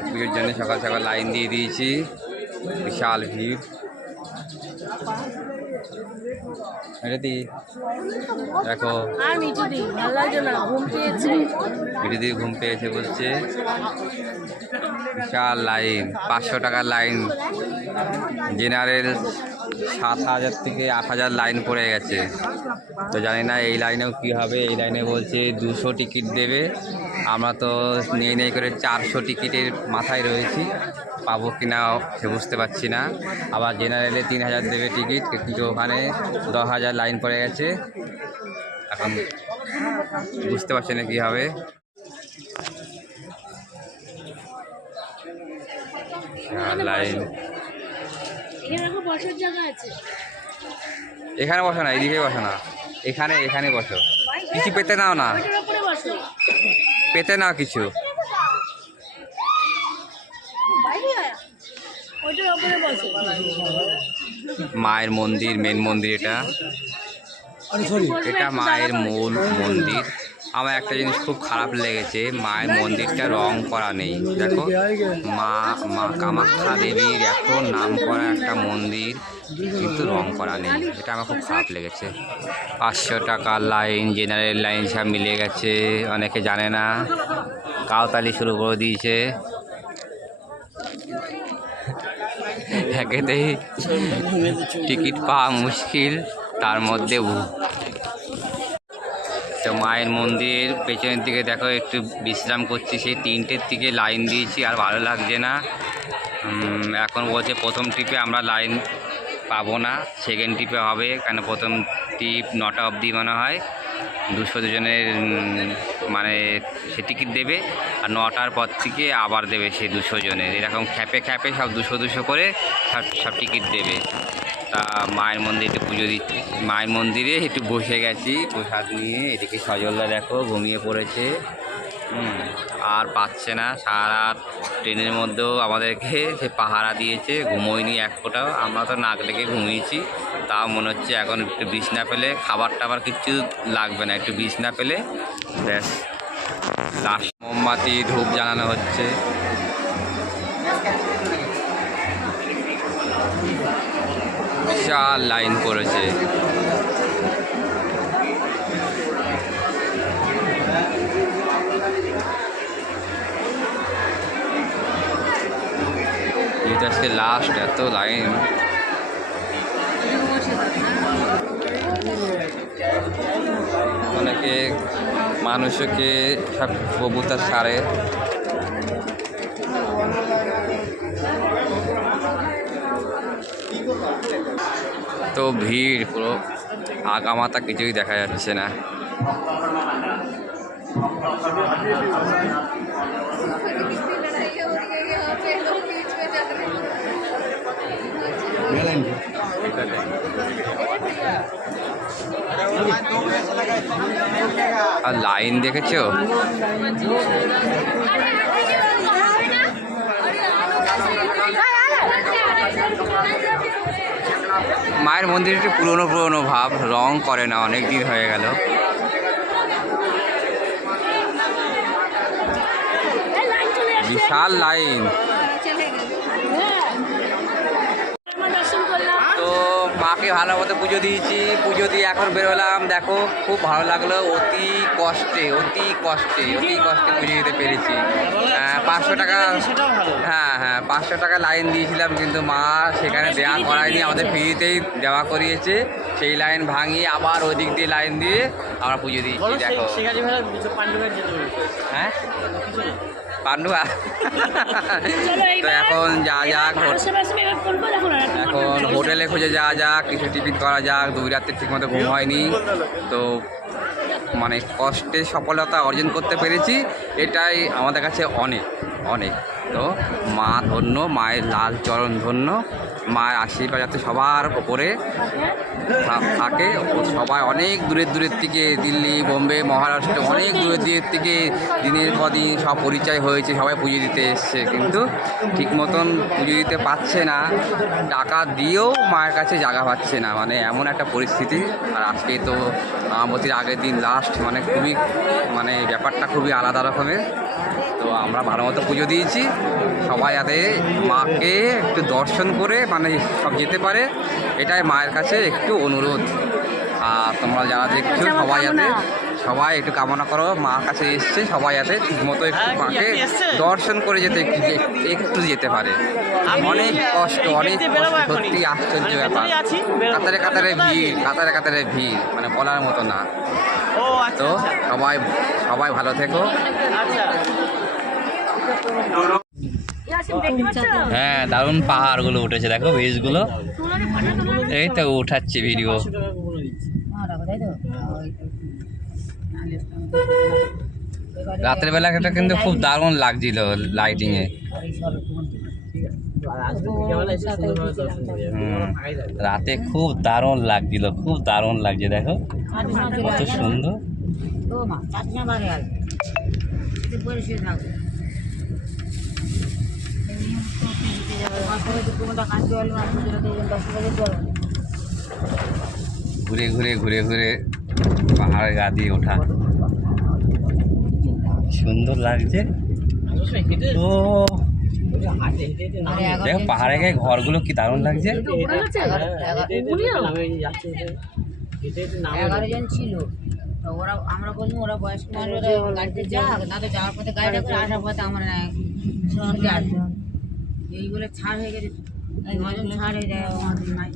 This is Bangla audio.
পুজোর জন্য সকাল সকাল লাইন দিয়ে দিয়েছি বিশাল ভিড়। দি দেখো। আর মিঠু দি ভালো লাগছে না ঘুম পেয়েছে। বিরোধী ঘুম পেয়েছে বলছে। বিশাল লাইন পাঁচশো টাকার লাইন। জেনারেল সাত হাজার থেকে আট হাজার লাইন পড়ে গেছে। তো জানি না এই লাইনেও কী হবে এই লাইনে বলছে দুশো টিকিট দেবে। আমরা তো নেই নেই করে চারশো টিকিটের মাথায় রয়েছি। পাবো কি না, সে বুঝতে পারছি না। আবার জেনারেলে তিন হাজার দেবে টিকিট কিন্তু ওখানে দশ হাজার লাইন পড়ে গেছে। এখন বুঝতে পারছি না কী হবে। লাইন আছে এখানে বসো না, এদিকে বসো না। এখানে এখানে বসো। কিছু পেতে নাও না। পেতে নাও কিছু। মায়ের মন্দির মেন মন্দির এটা। এটা মায়ের মূল মন্দির। আমার একটা জিনিস খুব খারাপ লেগেছে মায়ের মন্দিরটা রং করা নেই। দেখো মা মা কামাখ্যা দেবীর এত নাম করা একটা মন্দির কিন্তু রং করা নেই। এটা আমার খুব খারাপ লেগেছে। পাঁচশো টাকার লাইন জেনারেল লাইন সব মিলে গেছে অনেকে জানে না। কাউতালি শুরু করে দিয়েছে। একেতেই টিকিট পাওয়া মুশকিল, তার মধ্যে তো মায়ের মন্দির, পেছনের দিকে দেখো একটু বিশ্রাম করছি, সেই তিনটের দিকে লাইন দিয়েছি, আর ভালো লাগছে না। এখন বলছে প্রথম ট্রিপে আমরা লাইন পাবো না সেকেন্ড ট্রিপে হবে, কেন প্রথম ট্রিপ নটা অবধি মনে হয়। দুশো দুজনের মানে সে টিকিট দেবে আর নটার পর থেকে আবার দেবে সেই দুশো জনের। এরকম খ্যাপে খ্যাপে সব দুশো দুশো করে সব সব টিকিট দেবে। তা মায়ের মন্দিরে পুজো দিচ্ছি। মায়ের মন্দিরে একটু বসে গেছি, প্রসাদ নিয়ে। এদিকে সজলদা দেখো, ঘুমিয়ে পড়েছে। আর পাচ্ছে না। সারা ট্রেনের মধ্যেও আমাদেরকে সে পাহারা দিয়েছে, ঘুমোয়নি এক ফোঁটাও। আমরা তো নাক ডেকে ঘুমিয়েছি। তাও মনে হচ্ছে এখন একটু বিষ না পেলে খাবার টাবার কিচ্ছু লাগবে না, একটু বিষ না পেলে ব্যাস। লাস্ট মোমবাতি, ধূপ জানানো হচ্ছে। বিশাল লাইন পড়েছে। লাস্ট এত লাইন। অনেকে মানুষকে সব কবুতর সারে। তো ভিড় পুরো আগামাতা কিছুই দেখা যাচ্ছে না। আর লাইন দেখেছ? মায়ের মন্দির একটু পুরনো পুরনো ভাব, রং করে না, অনেক দিন হয়ে গেল। বিশাল লাইন দর্শন করলাম তো মাকে ভালো মতো পুজো দিয়েছি। পুজো দিয়ে এখন বেরোলাম। দেখো খুব ভালো লাগল। অতি কষ্টে অতি কষ্টে অতি কষ্টে পুজো দিতে পেরেছি। পাঁচশো টাকা হ্যাঁ হ্যাঁ পাঁচশো টাকা লাইন দিয়েছিলাম কিন্তু মা সেখানে দেওয়া করায়নি। আমাদের ফ্রিতেই দেওয়া করিয়েছে। সেই লাইন ভাঙিয়ে আবার ওই দিক দিয়ে লাইন দিয়ে আমরা পুজো দিয়েছি দেখো। হ্যাঁ? পান্ডুয়া তো এখন যা যাক এখন হোটেলে খুঁজে যাওয়া যাক কিছু টিফিন করা যাক, দুই রাত্রে ঠিকমতো ঘুম হয়নি। তো মানে কষ্টে সফলতা অর্জন করতে পেরেছি, এটাই আমাদের কাছে অনেক অনেক। তো মা ধন্য, মায়ের লাল চরণ ধন্য। মায়ের আশীর্বাদ যাতে সবার ওপরে থাকে। সবাই অনেক দূরের দূরের থেকে দিল্লি, বোম্বে, মহারাষ্ট্র, অনেক দূরের দূরের থেকে দিনের পর দিন সব পরিচয় হয়েছে, সবাই পুজো দিতে এসছে। কিন্তু ঠিক মতন পুজো দিতে পারছে না, টাকা দিয়েও মায়ের কাছে জায়গা পাচ্ছে না। মানে এমন একটা পরিস্থিতি। আর আজকে তো আমাবতীর আগের দিন লাস্ট মানে খুবই মানে ব্যাপারটা খুবই আলাদা রকমের। আমরা ভালো মতো পুজো দিয়েছি। সবাই যাতে মাকে একটু দর্শন করে মানে সব যেতে পারে এটাই মায়ের কাছে একটু অনুরোধ। আর তোমরা যারা দেখছ আচ্ছা, সবাই যাতে সবাই একটু কামনা করো মার কাছে এসছে সবাই যাতে ঠিকমতো একটু হ্যাঁ, মাকে দর্শন করে যেতে একটু একটু যেতে পারে। অনেক কষ্ট অনেক কষ্ট সত্যি আশ্চর্য ব্যাপার। কাতারে কাতারে ভিড় কাতারে কাতারে ভিড় মানে বলার মতো না। আচ্ছা তো আচ্ছা। সবাই সবাই ভালো থেকো। হ্যাঁ দারুণ পাহাড়গুলো উঠেছে দেখো তোলা এই তো উঠাচ্ছে ভিডিও রাতের বেলাটা কিন্তু খুব দারুণ লাগছিল লাইটিং এ হুম, রাতে খুব দারুণ লাগছিল খুব দারুণ লাগছে দেখো। কত সুন্দর। ঘুরে ঘুরে ঘুরে ঘুরে পাহাড়ের গা দিয়ে ওঠা। সুন্দর লাগছে। ও দেখো পাহাড়ে গায়ে ঘরগুলো কি দারুণ লাগছে। এগারো জন ছিল। তো ওরা আমরা বললাম ওরা বয়স্ক মানুষ গাড়িতে যাক না তো যাওয়ার পথে গাড়িটা করে আসার পথে আমরা সঙ্গে আসব। এই বলে ছাড় হয়ে গেছে। নজন ছাড় হয়ে যায় আমাদের নাই